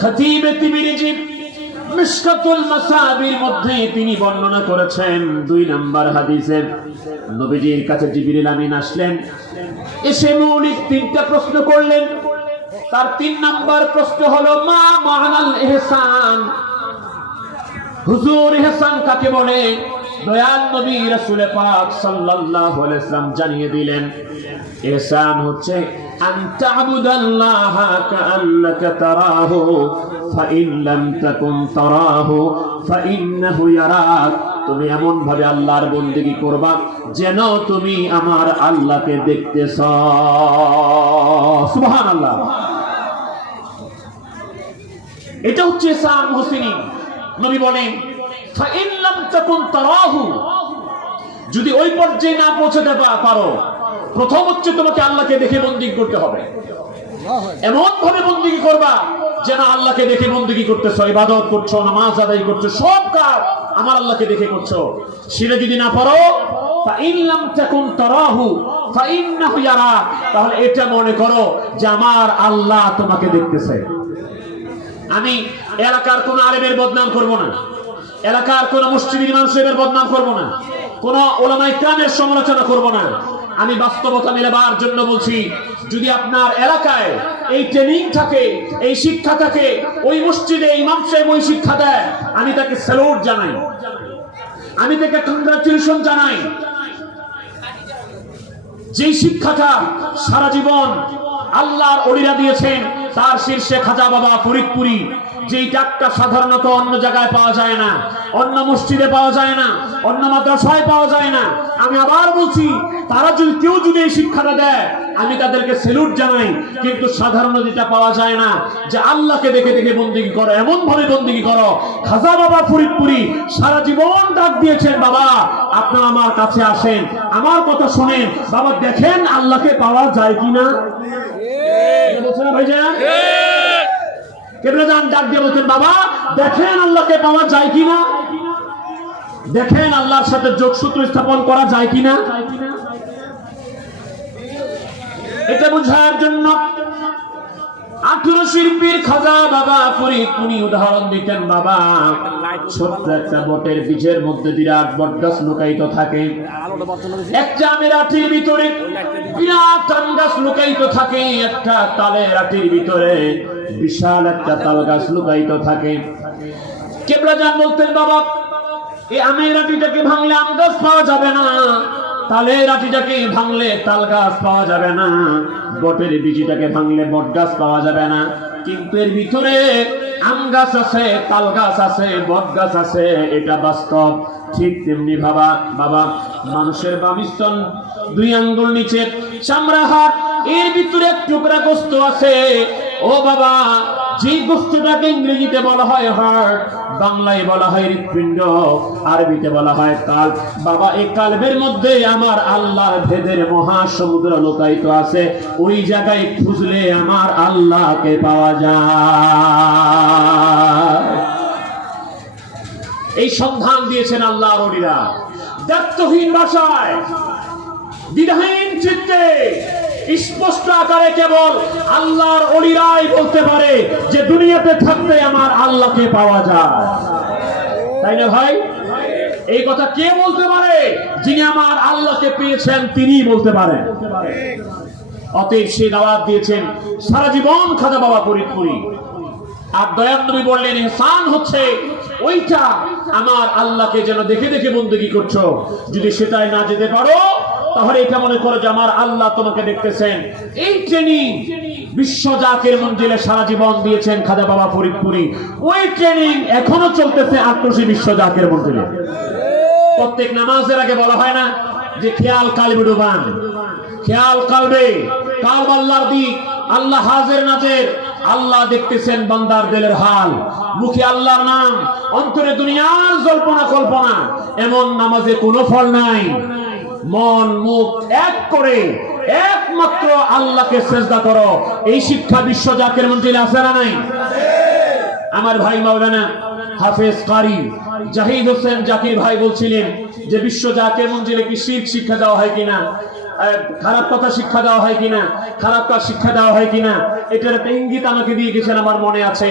খতিব তিরমিজি মিশকাতুল মাসাবির মধ্যে তিনি বর্ণনা করেছেন 2 নম্বর হাদিসে নবীজির কাছে জিবরিল আমিন আসলেন, এসে মৌলিক 3টা প্রশ্ন করলেন। তার 3 নম্বর প্রশ্ন হলো মা মা'নাল ইহসান, হুজুর ইহসান কাকে বলে? দয়াল নবী রাসূল পাক সাল্লাল্লাহু আলাইহি ওয়াসাল্লাম জানিয়ে দিলেন, ইহসান হচ্ছে আন তা'বুদাল্লাহা কাআন্নাকা তারাহু ফাইন লাম তাকুন তারাহু ফাইন্নাহু ইয়ারাক। তুমি এমন ভাবে আল্লাহর বন্দেগী করবা যেন তুমি আমার আল্লাহকে দেখতেছ। সুবহানাল্লাহ। এটা হচ্ছে ইহসান হোসেনী। নবী বলেন ফাইন লাম তাকুন তারাহু, যদি ওই পর্যায়ে না পৌঁছতে পারো, প্রথম হচ্ছে তোমাকে আল্লাহকে দেখে বন্দেগী করতে হবে। এমন ভাবে বন্দেগী করবা যেন আল্লাহকে দেখে বন্দেগী করতেছো, ইবাদত করছো, নামাজ আদায় করছো, সব কাজ আমার আল্লাহকে দেখে করছো। সেটা যদি না পারো, ফাইন লাম তাকুন তারাহু ফাইন্নাহু ইয়ারাক, তাহলে এটা মনে করো যে আমার আল্লাহ তোমাকে দেখতেছে। আমি এলাকার কোন আলেমের বদনাম করব না, এলাকার কোন মসজিদ ইমাম সাহেবের বদনাম করব না, কোন উলামায়ে কেরামের সমালোচনা করব না। আমি বাস্তবতা মেলাবার জন্য বলছি, যদি আপনার এলাকায় এই ট্রেনিং থাকে, এই শিক্ষা থাকে, ওই মসজিদে ইমাম সাহেব ওই শিক্ষা দেয়, আমি তাকে স্যালুট জানাই, আমি তাকে কংগ্রাচুলেশন জানাই। যে শিক্ষাটা সারা জীবন আল্লাহর ওলিরা দিয়েছেন, তার শীর্ষে খাজা বাবা ফরিদপুরি, যেই ডাকটা সাধারণত অন্য জায়গায় পাওয়া যায় না, অন্য মসজিদে পাওয়া যায় না, অন্য মাদ্রাসায় পাওয়া যায় না। আমি আবার বলছি, তারা যদি কেউ যদি এই শিক্ষাটা দেয়, আমি তাদেরকে স্যালুট জানাই। কিন্তু সাধারণত যেটা পাওয়া যায় না, যে আল্লাহকে দেখে দেখে বন্দেগী করো, এমন ভাবে বন্দেগী করো। খাজা বাবা ফরিদপুরি সারা জীবন ডাক দিয়েছেন, বাবা আপনারা আমার কাছে আসেন, আমার কথা শুনেন, বাবা দেখেন আল্লাহকে পাওয়া যায় কিনা। বলছেন না ভাইজান? কেবলাজান ডাক দিয়ে বলছেন, বাবা দেখেন আল্লাহকে পাওয়া যায় কিনা, দেখেন আল্লাহর সাথে যোগসূত্র স্থাপন করা যায় কিনা। এটা বোঝার জন্য 18 শিল্পীর খাজা বাবা ফরিদপুরি উদাহরণ দিতেন। বাবা ছোট্ট একটা বটের বীজের মধ্যে বিরাট বটগাছ লুকায়িত থাকে, একটা আমের আটির ভিতরে বিরাট তাল গাছ লুকায়িত থাকে, একটা তালের আটির ভিতরে বিশাল একটা তাল গাছ লুকায়িত থাকে। কেবলাজান বলতেন, বাবা এই আমের আটিটাকে ভাঙলে আম গাছ পাওয়া যাবে না, তালের আটিটাকে ভাঙলে তাল গাছ পাওয়া যাবে না, বটের বীজটাকে ভাঙলে বট গাছ পাওয়া যাবে না। কিন্তু এর ভিতরে আম গাছ আছে, তাল গাছ আছে, বট গাছ আছে, এটা বাস্তব। ঠিক তেমনি বাবা মানুষের বামিস্তন 2 আঙ্গুল নিচে চামড়া হাত, এর ভিতরে এক টুকরা গোস্ত আছে। ও বাবা, যে গোস্তটাকে ইংরেজিতে বলা হয় হার্ট, বাংলায় বলা হয় হৃৎপিণ্ড, আরবিতে বলা হয় কাল্ব। বাবা এই কাল্বের মধ্যে আমার আল্লাহর ভেদের মহাসমুদ্র লুকায়িত আছে। ওই জায়গায় খুঁজলে আমার আল্লাহকে পাওয়া যায়। এই সন্ধান দিয়েছেন আল্লাহর ওলিরা, দ্ব্যর্থহীন ভাষায়, দ্বিধাহীন চিত্তে, স্পষ্ট আকারে কেবল আল্লাহর ওলিরাই বলতে পারে যে দুনিয়াতে থাকতে আমার আল্লাহকে পাওয়া যায়। তাই না ভাই? এই কথা কে বলতে পারে? যিনি আমার আল্লাহকে পেয়েছেন তিনিই বলতে পারেন। অতএব সে দাওয়াত দিয়েছেন সারা জীবন খাজা বাবা ফরিদপুরি। আর দয়াল নবী বললেন, ইহসান হচ্ছে ওইটা আমার আল্লাহকে যেন দেখে দেখে বন্দেগী করছো। যদি সেটাই না যেতে পারো, তাহলে এটা মনে করো যে আমার আল্লাহ তোমাকে দেখতেছেন। এই ট্রেনিং বিশ্ব জাকের মঞ্জিলে সারা জীবন দিয়েছেন খাজা বাবা ফরিদপুরি। ওই ট্রেনিং এখনো চলতেছে ৮০ বিশ্ব জাকের মঞ্জিলে। প্রত্যেক নামাজের আগে বলা হয় না যে খেয়াল কালবে ডুবান, খেয়াল কালবে, কালব আল্লাহর দিক, আল্লাহ হাজির নাজির, আল্লাহ দেখতেছেন বান্দার দিলের হাল। মুখে আল্লাহর নাম, অন্তরে দুনিয়ার জল্পনা কল্পনা। এমন নামাজে কোনো ফল নাই। মন মুখ এক করে একমাত্র আল্লাহকে সিজদা করো। এই শিক্ষা বিশ্ব জাকের মঞ্জিলে আছে না নাই? আমার ভাই মাওলানা হাফেজ কারি জাহিদ হোসেন জাকির ভাই বলছিলেন যে বিশ্ব জাকের মঞ্জিলে কি শিরক শিক্ষা দেওয়া হয় কিনা। খারাপ কথা শিক্ষা দেওয়া হয় কিনা, খারাপ কাজ শিক্ষা দেওয়া হয় কিনা, এটার একটা ইঙ্গিত আমাকে দিয়ে গেছেন, আমার মনে আছে।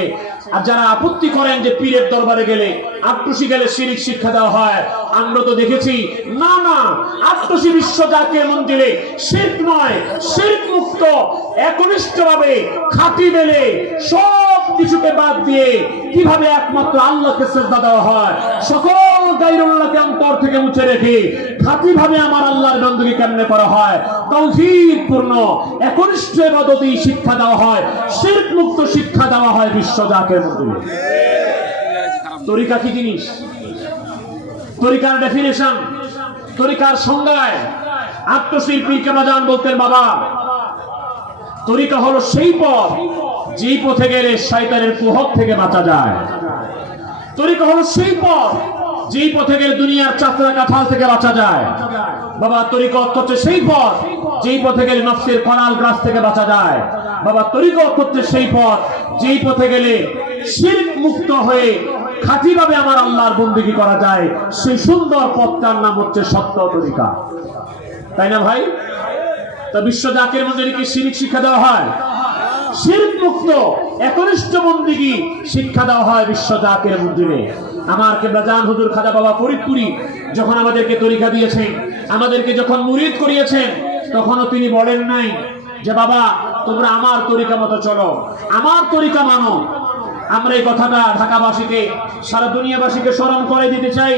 আর যারা আপত্তি করেন যে পীরের দরবারে গেলে, আটটুসি গেলে শিরিক শিক্ষা দেওয়া হয়, আমরা তো দেখেছি না না, আটটুসি বিশ্ব জাতীয় মন্দিরে শিরক নয়, শিরক মুক্ত একনিষ্ঠভাবে খাঁটি মেলে সব কিছুকে বাদ দিয়ে কিভাবে একমাত্র আল্লাহকে সিজদা দেওয়া হয়, সকল গায়রুল্লাহকে অন্তর থেকে মুছে রেখে খাঁটি ভাবে আমার আল্লাহর বندگی কেমনে করা হয়, তাওহীদ পূর্ণ একনিষ্ঠ ইবাদতি শিক্ষা দেওয়া হয়, শিরক মুক্ত শিক্ষা দেওয়া হয় বিশ্ব জাকের মন্দিরে। তরিকা কি জিনিস? তরিকার ডেফিনেশন, তরিকার সংজ্ঞায় আত্মশির পীর কেমাজান বলতেন, বাবা তরিকা হলো সেই পথ যেই পথে গেলে শয়তানের কুহক থেকে বাঁচা যায়। তরিকা হলো সেই পথ যেই পথে গেলে দুনিয়ার চাতরা কাঁঠাল থেকে বাঁচা যায়। বাবা তরিকত হচ্ছে সেই পথ যেই পথে গেলে নফসের করাল গাছ থেকে বাঁচা যায়। বাবা তরিকত হচ্ছে সেই পথ যেই পথে গেলে শিরক মুক্ত হয়ে খাঁটিভাবে আমার আল্লাহর বندگی করা যায়। সেই সুন্দর পথটার নাম হচ্ছে সত্য তরিকা, তাই না ভাই? তো বিশ্ব জাকের মন্দিরে কি শিরক শিক্ষা দেওয়া হয়? শিরক মুক্ত একনিষ্ঠ বندگی শিক্ষা দেওয়া হয় বিশ্ব জাকের মন্দিরে। আমার কেবলাজান হুজুর খাজা বাবা ফরিদপুরি যখন আমাদেরকে তরিকা দিয়েছেন, আমাদেরকে যখন মুরিদ করিয়েছেন, তখনও তিনি বলেন নাই যে বাবা তোমরা আমার তরিকা মতো চলো, আমার তরিকা মানো। আমরা এই কথাটা ঢাকাবাসীকে, সারা দুনিয়াবাসীকে স্মরণ করে দিতে চাই।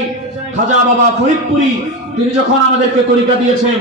খাজা বাবা ফরিদপুরি তিনি যখন আমাদেরকে তরিকা দিয়েছেন,